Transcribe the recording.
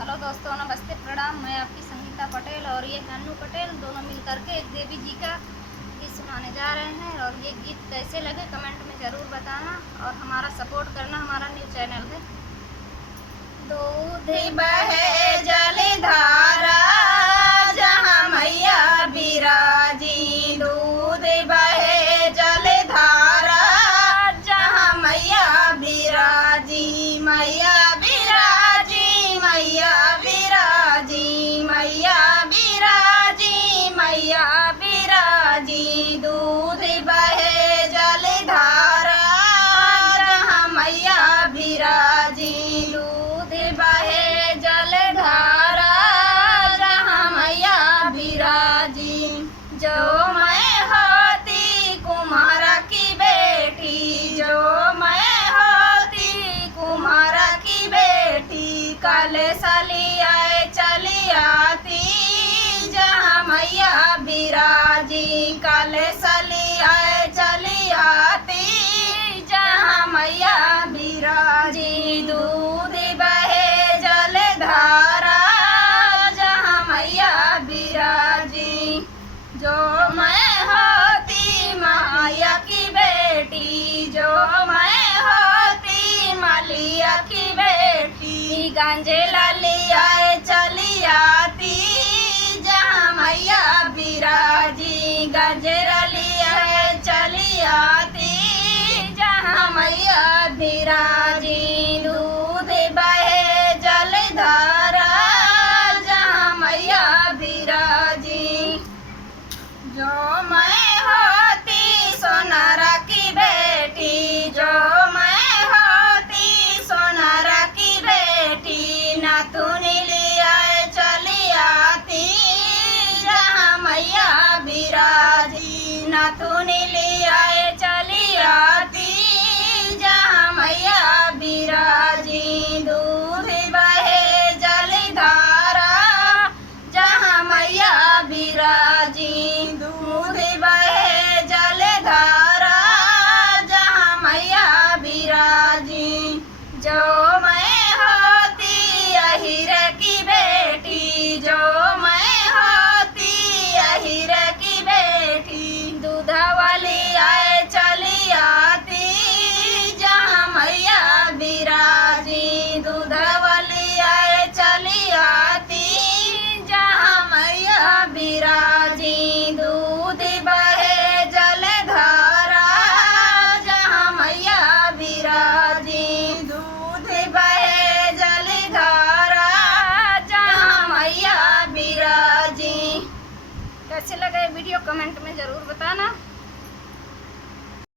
Hello दोस्तों, नमस्ते, प्रणाम। मैं आपकी संगीता पटेल और ये अन्नू पटेल दोनों मिलकर के एक देवी जी का गीत सुनाने जा रहे हैं। और ये गीत कैसे लगे कमेंट में ज़रूर बताना और हमारा सपोर्ट करना। हमारा न्यू चैनल है। दूध बहे जलधारा जहाँ मैया बिराजी, दूध बहे जलधारा जहाँ मैया बिराजी, मैया बिराजी, मैया बिराजी, मैया बिराजी, मैया बिराजी। दूध बहे जलधारा जहाँ मैया बिराजी, दूध बहे जलधारा जहाँ मैया बिराजी। जो मैं होती कुम्हारा की बेटी, जो मैं होती कुम्हारा की बेटी, कल सलियाए चली आती जहाँ मैया बिराजी, कल सलियाए चली आती जहाँ मैया बिराजी। दूध बहे जलधारा जहाँ मैया बिराजी। जो मैं होती माया की बेटी, जो मैं होती मालिया की बेटी, गांजे लालियाए चली आती जहाँ मैया बिराजी, गांजे लालियाए चली आती जहाँ मैया बिराजी। दूध बहे जलधारा जहाँ मैया बिराजी। जो मैं होती सोनारा की बेटी, जो मैं होती सोनारा की बेटी, नाथुन लियाए चली आती जहाँ मैया बिराजी, नाथुन लियाए चली आती जहाँ मैया बिराजी। दूध बहे जलधारा जहाँ मैया बिराजी, दूध बहे जलधारा जहाँ मैया बिराजी। जो मैं होती अहिर की बेटी, जो मैं होती अहिर की बेटी, दूध वाली आए चली आती जहाँ मैया बिराजी, दूध वाली आए चली आती जहाँ मैया बिराजी। दूध बहे जलधारा जहाँ मैया बिराजी, दूध बहे जलधारा जहाँ मैया बिराजी। कैसे लगा ये वीडियो कमेंट में ज़रूर बताना।